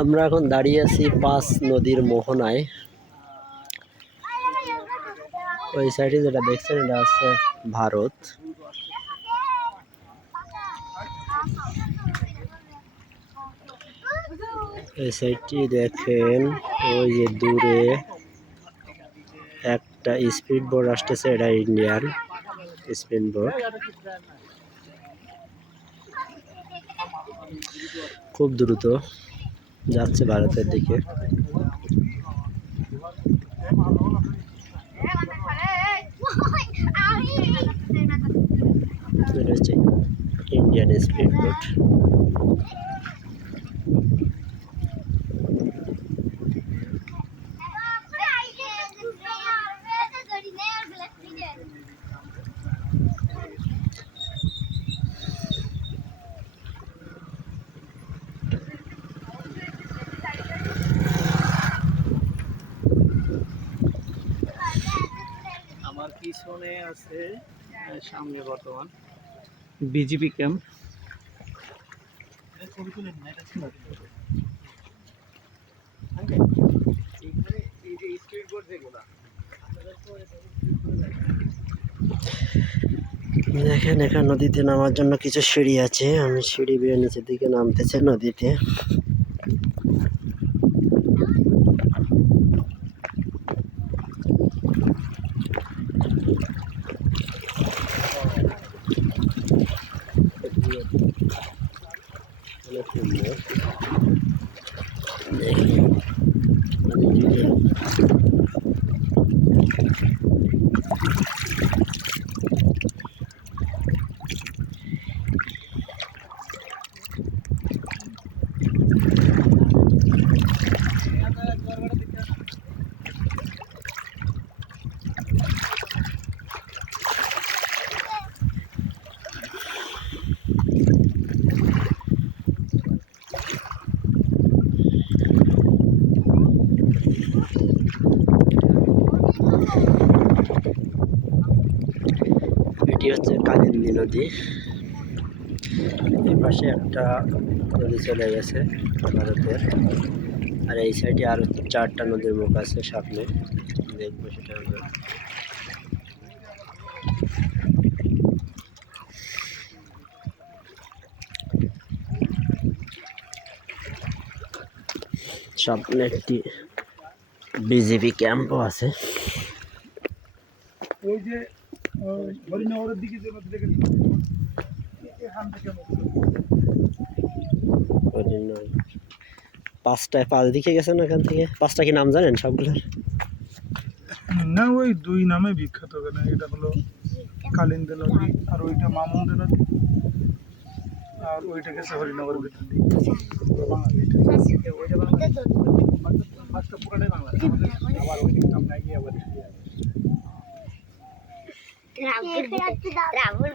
আমরা এখন দাঁড়িয়ে আছি পাঁচ নদীর মোহনায়। ওই সাইডে যেটা দেখছেন এটা আছে ভারত। এই সাইডটি দেখেন, ওই যে দূরে একটা স্পিড বোট আসতেছে, এটা ইন্ডিয়ান স্পিড বোট। খুব দ্রুত যাচ্ছে ভারতের দিকে। এটা হচ্ছে ইন্ডিয়ান স্পিড বোট। আমার পিছনে আছে সামনে বর্তমান বিজেপি ক্যাম্প। দেখেন এখানে নদীতে নামার জন্য কিছু সিঁড়ি আছে, আমি সিঁড়ি বেয়ে নিচের দিকে নামতেছে নদীতে। এটি হচ্ছে কালিন্দী নদী। এই পাশে একটা নদী চলে গেছে ভারতের, আর এই সাইডে আরো 4টা নদীর মুখ আছে সামনে, দেখবো সেটা আমরা। সামনে একটি বিজেপি ক্যাম্পও আছে। ওই যে হরিনগরের দিকে যে নদী দেখেন, এখান থেকে 5 দিকে গেছেন এখান থেকে। 5টা কি নাম জানেন সবগুলোর? না, ওই 2 নামে বিখ্যাত। কেন এটা হলো কালিন্দী নদী, আর ওইটা মামুন্দি নদী, আর ওইটা গেছে হরিনগরের ভিতর দিয়ে। রাহুল